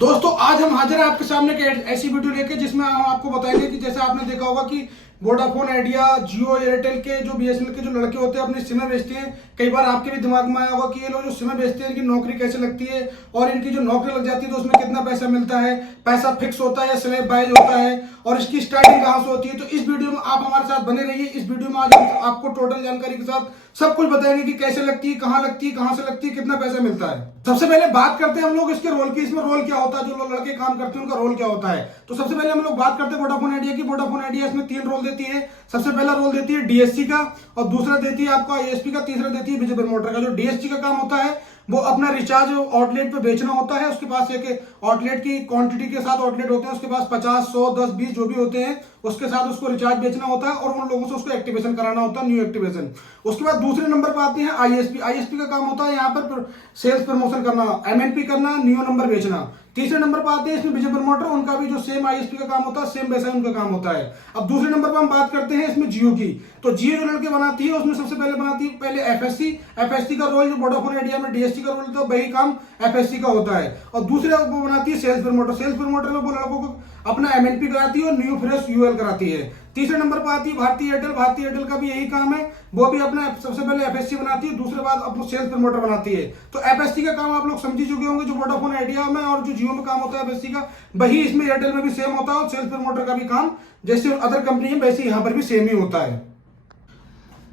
दोस्तों आज हम हाजिर हैं आपके सामने एक ऐसी वीडियो लेके जिसमें हम आपको बताएंगे कि जैसे आपने देखा होगा कि वोडाफोन आइडिया जियो एयरटेल के जो बीएसएनएल के जो लड़के होते हैं अपनी सिमें बेचते हैं। कई बार आपके भी दिमाग में आया होगा कि ये लोग जो सिमें बेचते हैं इनकी नौकरी कैसे लगती है और इनकी जो नौकरी लग जाती है तो उसमें कितना पैसा मिलता है, पैसा फिक्स होता है या स्लैब बाइज होता है और इसकी स्टार्टिंग कहाँ से होती है। तो इस वीडियो में आप हमारे साथ बने रहिए। इस वीडियो में आज हम आपको टोटल जानकारी के साथ सब कुछ बताएंगे कि कैसे लगती है, कहाँ से लगती है, कितना पैसा मिलता है। सबसे पहले बात करते हैं हम लोग इसके रोल की। इसमें रोल क्या होता है, जो लोग लड़के काम करते हैं उनका रोल क्या होता है। तो सबसे पहले हम लोग बात करते हैं वोडाफोन आइडिया की। वोडाफोन आइडिया इसमें 3 रोल देती है। सबसे पहला रोल देती है डीएससी का और दूसरा देती है आपका आईएसपी का, तीसरा देती है विजिबल मोटर का। जो डीएससी का काम होता है वो अपना रिचार्ज आउटलेट पे बेचना होता है। उसके पास एक आउटलेट की क्वांटिटी के साथ आउटलेट होते हैं, उसके पास 50, 100, 10, 20 जो भी होते हैं उसके साथ उसको रिचार्ज बेचना होता है और उन लोगों से उसको एक्टिवेशन कराना होता है, न्यू एक्टिवेशन। उसके बाद दूसरे नंबर पर आती है आईएसपी। आईएसपी का काम होता है यहाँ पर सेल्स प्रमोशन करना, एमएनपी करना, न्यू नंबर बेचना। तीसरे नंबर पर आते हैं इसमें विजिबल मोटर, उनका भी जो सेम आईएसपी का काम होता है सेम वैसा उनका काम होता है। अब दूसरे नंबर पर हम बात करते हैं इसमें जियो की। तो जियो जो लड़के बनाती है उसमें सबसे पहले बनाती है पहले एफएससी। एफएससी का रोल जो वोडाफोन आइडिया में डीएससी का रोल था वही काम एफएससी का होता है। और दूसरे वो बनाती है सेल्स प्रमोटर। सेल्स प्रमोटर में वो लड़कों को अपना एमएनपी कराती है और न्यू फ्रेश यूएल कराती है। तीसरे नंबर पर आती है भारतीय एयरटेल। भारतीय एयरटेल का भी यही काम है, वो भी अपना सबसे पहले एफएससी बनाती है, दूसरे बाद अपना सेल्स प्रमोटर बनाती है। तो एफएससी का काम आप लोग समझ ही चुके होंगे, जो वोडाफोन आइडिया में और जो जियो में काम होता है एफएससी का वही इसमें एयरटेल में भी सेम होता है। और सेल्स प्रमोटर का भी काम जैसे अदर कंपनी है वैसे यहाँ पर भी सेम ही होता है।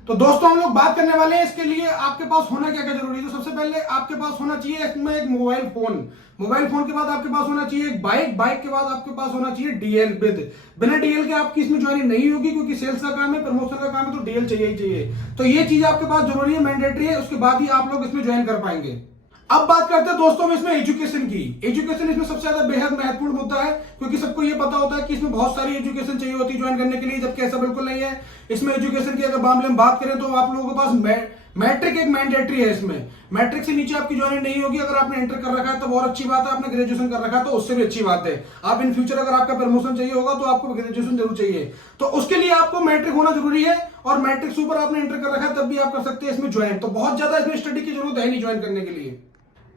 तो दोस्तों हम लोग बात करने वाले हैं इसके लिए आपके पास होना क्या क्या जरूरी है। तो सबसे पहले आपके पास होना चाहिए इसमें एक मोबाइल फोन। मोबाइल फोन के बाद आपके पास होना चाहिए एक बाइक। बाइक के बाद आपके पास होना चाहिए डीएल। बिना डीएल के आपकी इसमें ज्वाइनिंग नहीं होगी, क्योंकि सेल्स का काम है, प्रमोशन का काम है, तो डीएल चाहिए ही चाहिए। तो ये चीज आपके पास जरूरी है, मैंडेटरी है। उसके बाद ही आप लोग इसमें ज्वाइन कर पाएंगे। अब बात करते हैं दोस्तों में इसमें एजुकेशन की। एजुकेशन इसमें सबसे ज्यादा बेहद महत्वपूर्ण मुद्दा है, क्योंकि सबको ये पता होता है कि इसमें बहुत सारी एजुकेशन चाहिए होती है ज्वाइन करने के लिए, जबकि ऐसा बिल्कुल नहीं है। इसमें एजुकेशन की अगर मामले में बात करें तो आप लोगों के पास मैट्रिक एक मैंडेटरी है। इसमें मैट्रिक से नीचे आपकी ज्वाइनिंग नहीं होगी। अगर आपने इंटर कर रखा है तो बहुत अच्छी बात है, आपने ग्रेजुएशन कर रखा है तो उससे भी अच्छी बात है। आप इन फ्यूचर अगर आपका प्रमोशन चाहिए होगा तो आपको ग्रेजुएशन जरूर चाहिए, तो उसके लिए आपको मैट्रिक होना जरूरी है। और मैट्रिक से ऊपर आपने इंटर कर रखा है तब भी आप कर सकते हैं इसमें ज्वाइन। तो बहुत ज्यादा इसमें स्टडी की जरूरत है नहीं ज्वाइन करने के लिए।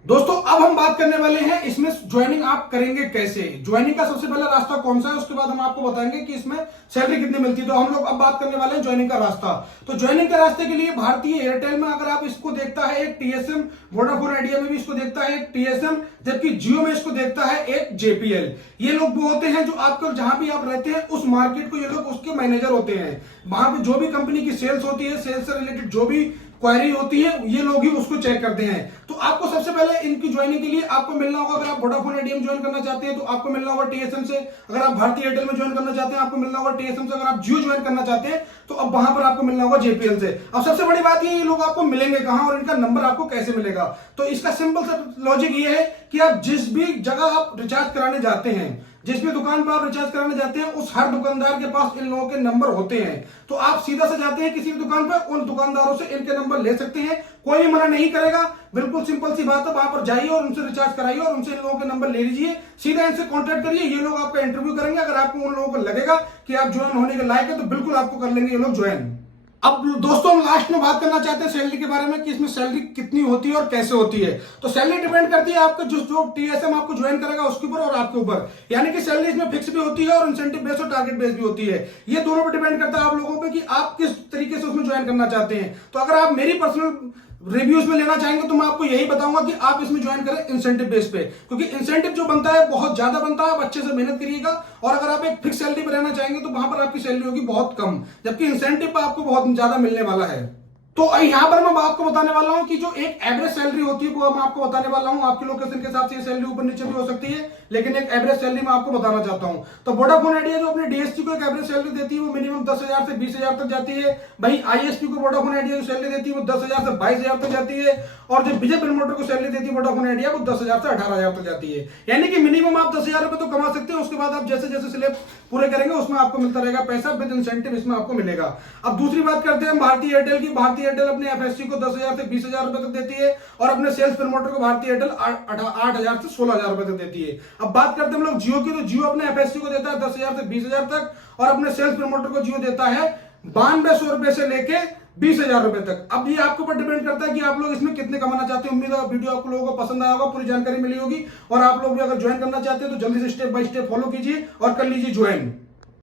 दोस्तों अब हम बात करने वाले हैं इसमें ज्वाइनिंग आप करेंगे कैसे। ज्वाइनिंग का सबसे पहला रास्ता कौन सा है, उसके बाद हम आपको बताएंगे कि इसमें सैलरी कितनी मिलती है। तो हम लोग अब बात करने वाले हैं ज्वाइनिंग का रास्ता। तो ज्वाइनिंग के रास्ते के लिए भारतीय एयरटेल में अगर आप इसको देखता है एक टीएसएम, वोडाफोन आइडिया में भी इसको देखता है एक टीएसएम, जबकि जियो में इसको देखता है एक जेपीएल। ये लोग वो होते हैं जो आपको जहां भी आप रहते हैं उस मार्केट को ये लोग उसके मैनेजर होते हैं। वहां पे जो भी कंपनी की सेल्स होती है, सेल्स से रिलेटेड जो भी क्वायरी होती है, ये लोग ही उसको चेक करते हैं। तो आपको सबसे पहले इनकी ज्वाइनिंग के लिए आपको मिलना होगा। अगर आप वोडाफोन आइडिया में ज्वाइन करना चाहते हैं तो आपको मिलना होगा टीएसएम से। अगर आप भारतीय एयरटेल में ज्वाइन करना चाहते हैं आपको मिलना होगा टीएसएम से। अगर आप जियो ज्वाइन करना चाहते हैं तो अब वहां पर आपको मिलना होगा जेपीएल से। अब सबसे बड़ी बात ये लोग आपको मिलेंगे कहां और इनका नंबर आपको कैसे मिलेगा। तो इसका सिंपल सा लॉजिक ये है कि आप जिस भी जगह आप रिचार्ज कराने जाते हैं, जिस भी दुकान पर आप रिचार्ज कराने जाते हैं, उस हर दुकानदार के पास इन लोगों के नंबर होते हैं। तो आप सीधा से जाते हैं किसी भी दुकान पर, उन दुकानदारों से इनके नंबर ले सकते हैं, कोई भी मना नहीं करेगा। बिल्कुल सिंपल सी बात है, वहां पर जाइए और उनसे रिचार्ज कराइए और उनसे इन लोगों के नंबर ले लीजिए, सीधा इनसे कांटेक्ट करिए। ये लोग आपका इंटरव्यू करेंगे। अगर आपको उन लोगों को लगेगा कि आप ज्वाइन होने के लायक है तो बिल्कुल आपको कर लेंगे ये लोग ज्वाइन। अब दोस्तों हम लास्ट में बात करना चाहते हैं सैलरी के बारे में कि इसमें सैलरी कितनी होती है और कैसे होती है। तो सैलरी डिपेंड करती है आपका जो टीएसएम आपको ज्वाइन करेगा उसके ऊपर और आपके ऊपर। यानी कि सैलरी इसमें फिक्स भी होती है और इंसेंटिव बेस और टारगेट बेस भी होती है। ये दोनों पर डिपेंड करता है आप लोगों पे कि आप किस तरीके से उसमें ज्वाइन करना चाहते हैं। तो अगर आप मेरी पर्सनल रिव्यूज में लेना चाहेंगे तो मैं आपको यही बताऊंगा कि आप इसमें ज्वाइन करें इंसेंटिव बेस पे, क्योंकि इंसेंटिव जो बनता है बहुत ज्यादा बनता है। आप अच्छे से मेहनत करिएगा। और अगर आप एक फिक्स सैलरी पर रहना चाहेंगे तो वहां पर आपकी सैलरी होगी बहुत कम, जबकि इंसेंटिव पर आपको बहुत ज्यादा मिलने वाला है। तो यहां पर मैं आपको बताने वाला हूं कि जो एक एवरेज सैलरी होती है वो मैं आपको बताने वाला हूं। आपकी लोकेशन के हिसाब से सैलरी ऊपर नीचे भी हो सकती है, लेकिन एक एवरेज सैलरी मैं आपको बताना चाहता हूं। तो वोडाफोन आइडिया जो अपने डीएससी को एक एवरेज सैलरी देती है वो मिनिमम 10,000 से 20,000 तक जाती है। वहीं आईएसपी को वोडाफोन आइडिया जो सैलरी देती है वो 10,000 से 22,000 तक जाती है। और जो विजय प्रमोटर को सैलरी देती है वोडाफोन आइडिया वो 10,000 से 18,000 तक जाती है। यानी कि मिनिमम आप 10,000 रुपए तो कमा सकते हैं। उसके बाद आप जैसे जैसे स्लैब पूरे करेंगे उसमें आपको मिलता रहेगा पैसा, विद इंसेंटिव इसमें आपको मिलेगा। अब दूसरी बात करते हैं हम भारतीय एयरटेल की। भारतीय एयरटेल अपने एफएससी को 10,000 से 20,000 रुपए तक देती है और अपने सेल्स प्रमोटर को भारतीय एयरटेल 8,000 से 16,000 रुपए तक देती है। अब बात करते हैं हम लोग जियो की। तो जियो अपने एफएससी को देता है 10,000 से 20,000 तक और अपने सेल्स प्रमोटर को जियो देता है 9200 रुपए से लेके 20,000 रुपए तक। अब ये आपके ऊपर डिपेंड करता है कि आप लोग इसमें कितने कमाना चाहते हैं। उम्मीद है वीडियो आप लोगों को पसंद आया होगा, पूरी जानकारी मिली होगी, और आप लोग भी अगर ज्वाइन करना चाहते हैं तो जल्दी से स्टेप बाय स्टेप फॉलो कीजिए और कर लीजिए ज्वाइन।